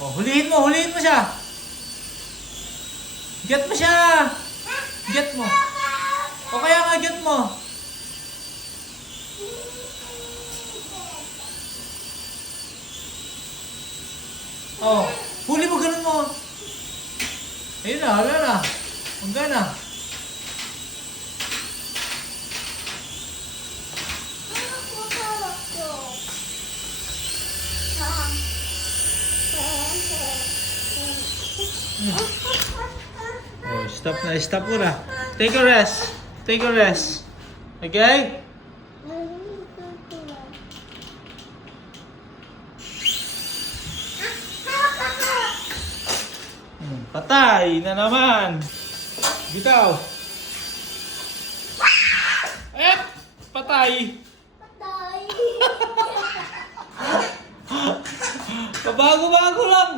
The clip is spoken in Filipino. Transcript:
Oh, hulihin mo siya. Get mo siya. Get mo. O kaya nga get mo. Oh, huli mo, ganun mo. Ayun na, wala na. Hanggang na. Oh, stop na. Stop mo na. Take a rest. Take a rest. Okay? Patay na naman. Bitaw. Eh, patay. Patay. Pabago-bago lang.